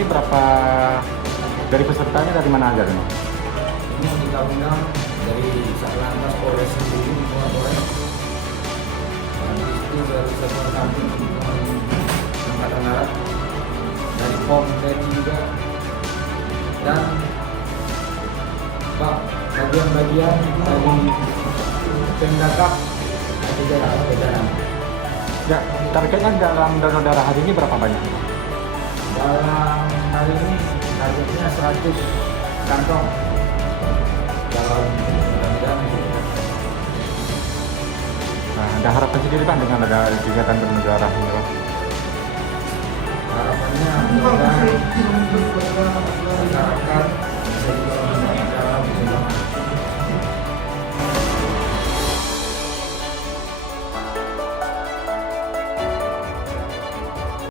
ini berapa dari pesertanya dari mana aja nih? Ini yang kita undang dari Satlantas Polres sendiri, Polres. Habis itu dari Satuan Kami Angkatan Darat, dari POM TNI juga, dan bagian-bagian dari Pemdakap atau jajaran. Ya, targetnya dalam donor darah hari ini berapa banyak? Dalam hari ini targetnya 100 kantong. Dalam mudah-mudahan Nah, ada harapan sendiri Pak dengan ada kegiatan donor darah ini Pak? harapannya mudah-mudahan masyarakat bisa juga